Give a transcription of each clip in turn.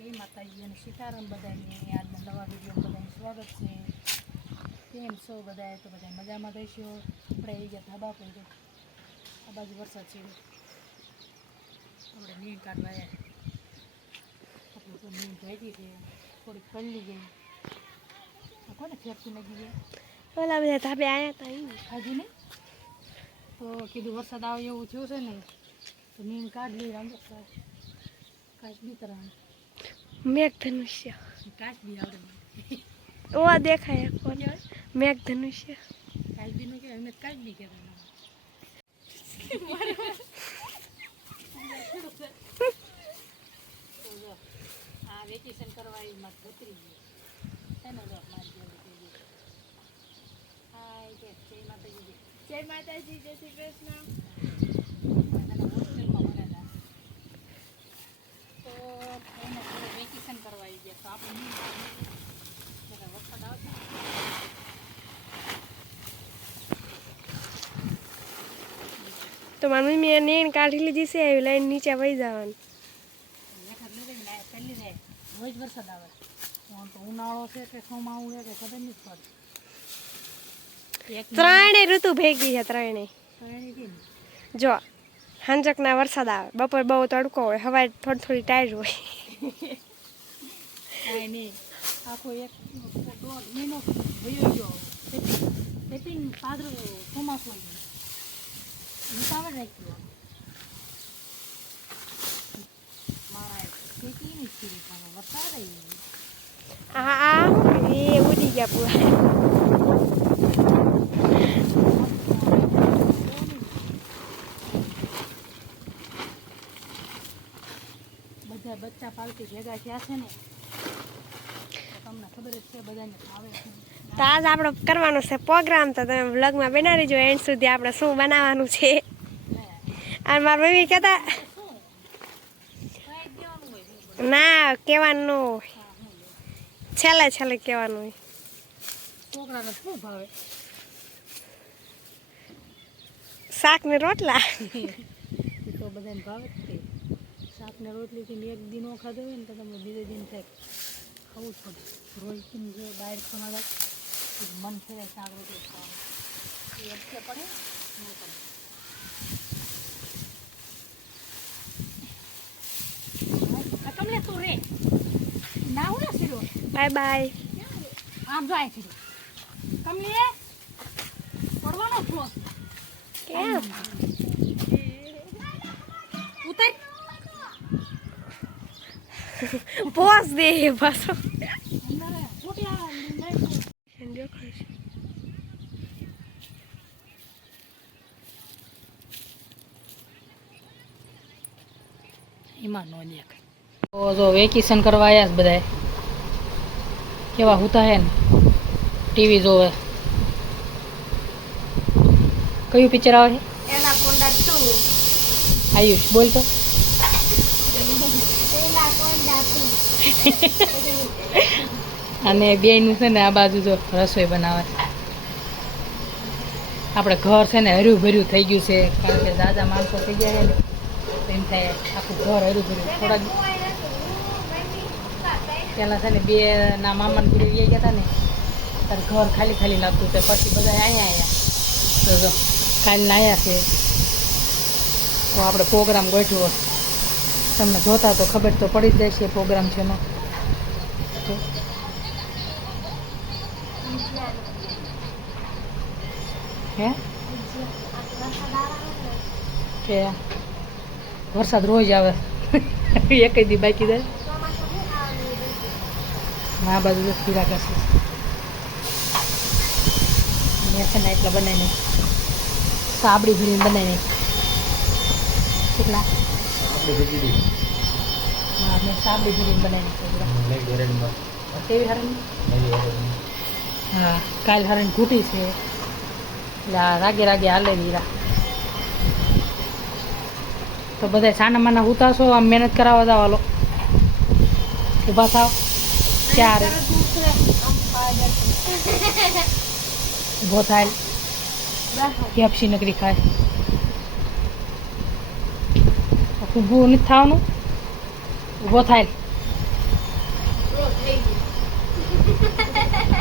જય માતાજી અને સીતારામ બધાને આજના નવા વિડીયો બધાનું સ્વાગત છે. કેમ છો બધા? તો બધા મજામાં રહેશો. આપણે આવી ગયા ધાબા પર. આ બાજુ વરસાદ છે. આપણે નીણ કાઢવા આવ્યા. આપણે તો નીણ કાઢી છે, થોડીક પલળી ગઈ. કોને ફેરથી લાગી ગયા? ઓલા બધા ધાબે આવ્યા હતા ખાધી નહીં તો કીધું વરસાદ આવે એવું થયું છે ને તો નીણ કાઢી આમ કાચ બી કરવાનું. મેઘ ધનુષ્ય કાચ બી આવડે ઓ દેખાય કોણ મેઘ ધનુષ્ય કાચ બી નું કહેવાય, એમને કાચ બી કહેવાય. આ વેકેશન કરવા એ મારે ધોતરી ગઈ એને લો મારી જોડે હાય કે જય માતાજી. જય માતાજી, જય શ્રી કૃષ્ણ. હોસ્ટેલમાં ભણેલા તો એને વેકેશન કરવા આવી ગયા તો આપણે વરસાદ આવશે તો મારી મમ્મીએ નીણ કાઢી લીધી છે, એવી લાઈન નીચે વહી જવાનું. પહેલી રહે રોજ વરસાદ આવે તો ઉનાળો છે કે ચોમાસું છે કે ખબર નહીં પડે. ત્રણેય ઋતુ ભેગી છે ત્રણેય. ત્રણેય જો હાંજકના વરસાદ આવે, બપોર બહુ તડકો હોય, હવારે થોડી થોડી ટાઈટ હોય. કાંઈ નહીં આખો એક દોઢ મહિનો વયો ગયો. પેપિંગ પાદર ચોમાસું ઉતાવળ રાખ્યું મારા ખેતી નહીં ખીરી પણ વરસાદ આવી. આ એ ઉડી ગયા પૂરા. બધા બચ્ચા પાલટી ભેગા થયા છે ને તમને ખબર જ છે બધાને ભાવે છે. તો આજ આપણે કરવાનો છે પ્રોગ્રામ, તો તમે વ્લોગમાં બનાવી જો એન્ડ સુધી આપણે શું બનાવવાનું છે. અને મારી મમ્મી કહેતા ના કહેવાનું ન હોય, છેલ્લે છેલ્લે કહેવાનું હોય. છોકરાને શું ભાવે? શાક ને રોટલા. એ તો બધાને ભાવે જ તે. શાક ને રોટલીથી એક દિન ખાધો હોય ને તો તમને બીજે દિન થાય ખાવું જ પડે. રોજ જો બહાર ખાવા મન ફેરે શાક રોટલી ખાવાનું એ અટકે પડે ન પડે. કમલે તું રે ના હું ના ફેરો બાય બાય. આમ જો આ ફેરો કમલે પડવાનો છો કેમ ઉતર પોસ દે પાછો. અંદર છોટી આ એમાં નો દેખાય. તો જો વેકેશન કરવા આવ્યા બધા કેવા હોતા હે ને ટીવી જોવે. કયું પિક્ચર આવે છે? એનાકોન્ડા 2. આયુષ બોલ તો. એનાકોન્ડા 2. અને બેયનું છે ને આ બાજુ જો રસોઈ બનાવે છે. આપણે ઘર છે ને હર્યું ભર્યું થઈ ગયું છે કારણ કે દાદા માણસો થઈ ગયા છે ને એમ થાય આખું ઘર હર્યું ભર્યું. થોડાક પહેલાં છે ને બે ના મામાને ઘરે ગયા હતા ને ત્યારે ઘર ખાલી ખાલી લાગતું છે. પછી બધા અહીંયા આવ્યા તો જો કાલના આવ્યા છે તો આપણે પ્રોગ્રામ ગોઠવ્યો. તમને જોતા તો ખબર તો પડી જ જશે પ્રોગ્રામ છે એમાં. હે કે વરસાદ રોજ આવે એક દી બાકી જાય. આ બાજુ ખીરા કરશે મેં છે ને એટલા બનાવી નહીં સાબડી ભરીને બનાવી નહીં. કેટલા હા મેં સાબડી ભરીને બનાવી નહીં. કેવી હરણ? હા કાલ હરણ ઘૂટી છે એટલે આ રાગે રાગે હાલે હીરા. તો બધા છાના માના ઉતારશો આમ મહેનત કરાવવા જાવ. હાલો ઊભા થાવ ક્યારે ઊભો થાય કેપસી નકરી ખાય. ઊભું નથી થવાનું, ઊભો થાય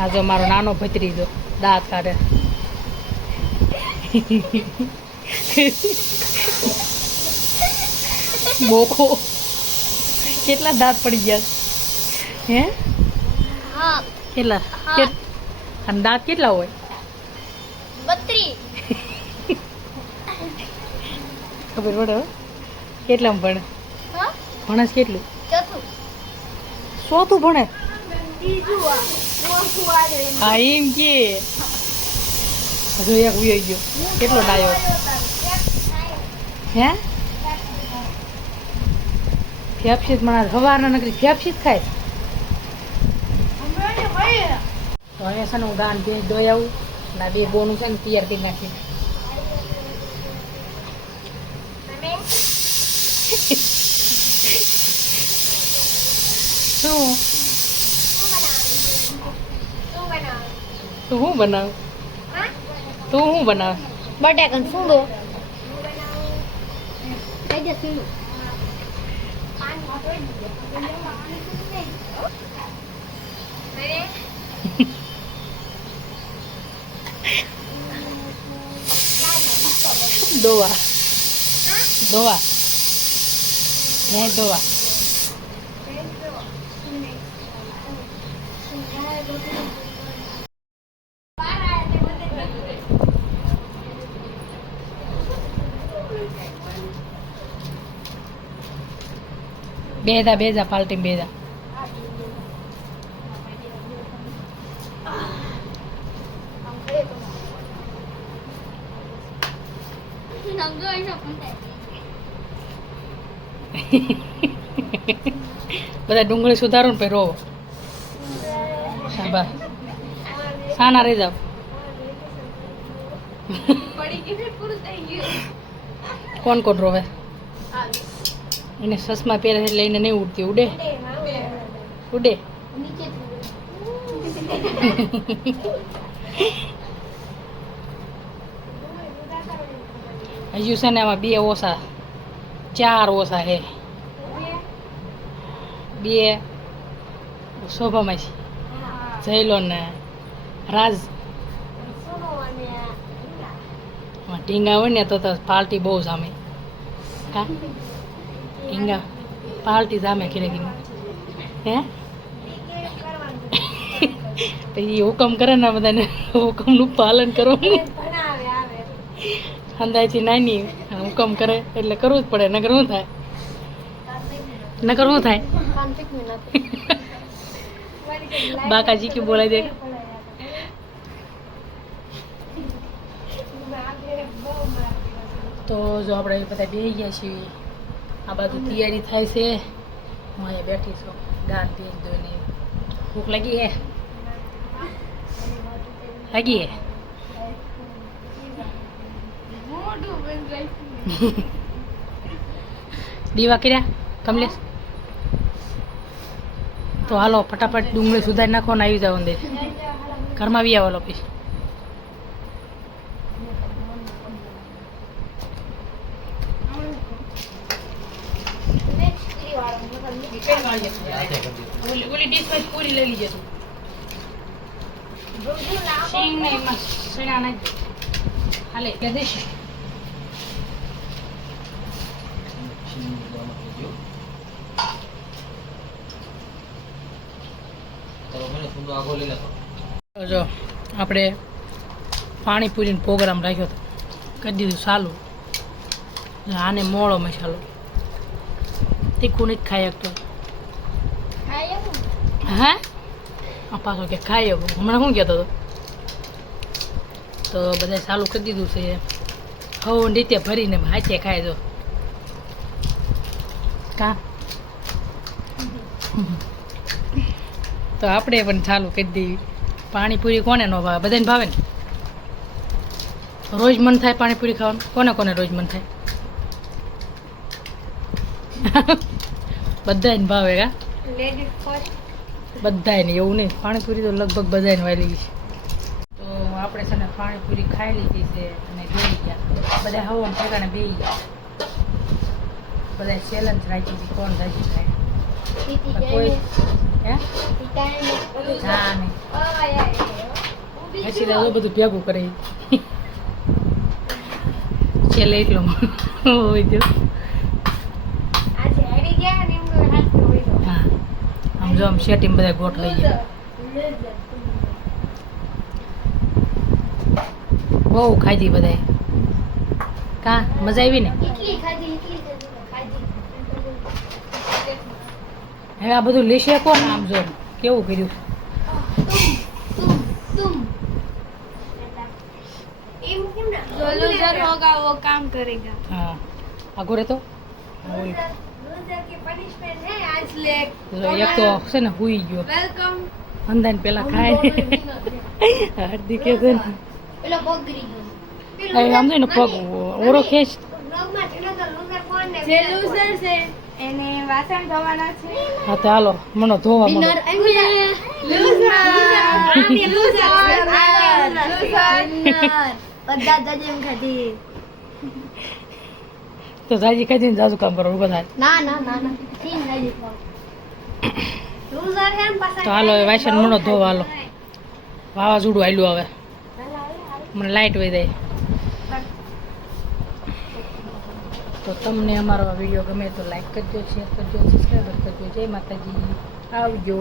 આ જો મારો નાનો ભત્રીજો દાંત કાઢે. બોકો કેટલા દાંત પડી ગયા હે? હા કેટલા? અને દાંત કેટલા હોય? 32. ખબર પડે હવે? કેટલામાં ભણે? ભણે છે કેટલું? ચોથું ભણે? હા એમ કે હજુ એક ઉયો ગયો. કેટલો ડાયો હે? ફેફસીત મને સવારના નકરી ફેફસીત ખાય. તો અહીંયા છે ને હું ગાન ભેજ દોઈ આવું ના 2 બોનું છે ને તૈયાર કરી નાખી. શું તું શું બનાવ? તું શું બનાવ? બટાકા ફૂંદો દોવા દોવા હે દોવા. બેજા પાલટી બેજા. બધા ડુંગળી સુધારો ને પછી રોવો. શાબાશ. સાના રહી જાવ. કોણ કોણ રોવે? એને સસમા પહેરે એટલે એને નહીં ઉડતી. ઉડે ઉડે. હજુ છે ને આમાં 2 ઓછા 4 ઓછા હે. 2 શોભામાં છે જયલો ને રાજ. ઢીંગા હોય ને તો પાર્ટી બહુ સામે. હા ઢીંગા પાર્ટી સામે ઘરે ઘરે હે. પછી હુકમ કરે ને બધાને હુકમનું પાલન કરવાનું. અંદાજથી નાની હુકમ કરે એટલે કરવું જ પડે. નકર શું થાય? નકર શું થાય? બાકાજી ક્યું બોલાય દે. તો જો આપણે બધા બેસી ગયા છીએ. આ બાજુ તૈયારી થાય છે. હું અહીંયા બેઠી છું દાંત ભેજ દોઈને. ભૂખ લાગી હે? લાગી હે? દીવા કર્યા કમલેશ? તો હાલો ફટાફટ ડુંગળી સુધારી નાખો ને આવી જાવ અંદર. ઘરમાં આવી આવો પછી. ઓલી ડીશ પૂરી લઈ લીજે તું. શીંગ ને એમાં શેણા નાખી હાલે કે દેશે. જો આપણે પાણીપુરીનો પ્રોગ્રામ રાખ્યો હતો. કરી દીધું ચાલુ. આને મોળો મસાલો તીખું નથી ખાઈ શકતો. હા આ પાછો કે ખાઈ શકો. હમણાં શું કહેતો હતો? તો બધા ચાલુ કરી દીધું છે. હવે રીતે ભરીને હાથે ખાય જો કા. તો આપણે પણ ચાલુ કરી દઈએ. પાણીપુરી કોને ન ભાવે? બધાને ભાવે ને. રોજ મન થાય પાણીપુરી ખાવાનું? કોને કોને રોજ મન થાય? બધાને ભાવે કા? બધાને એવું નહીં. પાણીપુરી તો લગભગ બધાને વાલી છે. તો આપણે છે ને પાણીપુરી ખાઈ લીધી છે અને બેસી ગયા. બધા હવા ઠેકાણે બેસી ગયા. બધા ચેલેન્જ રાખી હતી કોણ રાજી થાય. કોઈ હે? ના નહીં પછી તો બધું ભેગું કરે છેલ્લે એટલો હોય તો આજે હેડી ગયા ને એમ હાથ હોય તો હા આમ જો આમ શેટીમાં બધા ગોઠવાઈ ગયા બહુ ખાધી બધાએ કા મજા આવી ને ઇટલી ખાધી હવે આ બધું લેશે કોણ આમ જો કેવું કર્યું એમ કેમ ના જો લૂઝર હોગા वो काम करेगा હા આગળ તો लूजर की पनिशमेंट है आज ले એક તો છે ને હુઈ ગયો वेलकम અંદાન પેલા ખાય હાર્દિક કે છે ને પેલો બગરી ગયો હવે આમ ને પગ ઓરો ખેંચ બ્લોગમાં છે તો લૂઝર કોણ ને જે લૂઝર છે એને વાસણ ધોવાના છે હા તો હાલો મનો ધોવા મનો બધા જજેમ ખાધી તો જાજી ખાઈ ને જાજુ કામ કરો બધા ના ના ના ના ઠીક જાજી ખાવ લૂઝર હે ને પાછા તો હાલો હવે વાસણ મનો ધોવા હાલો વાવાઝોડું આયલું હવે મને લાઈટ વહી જાય તો તમને અમારો વિડીયો ગમે તો લાઈક કરજો શેર કરજો સબસ્ક્રાઈબર કરજો જય માતાજી આવજો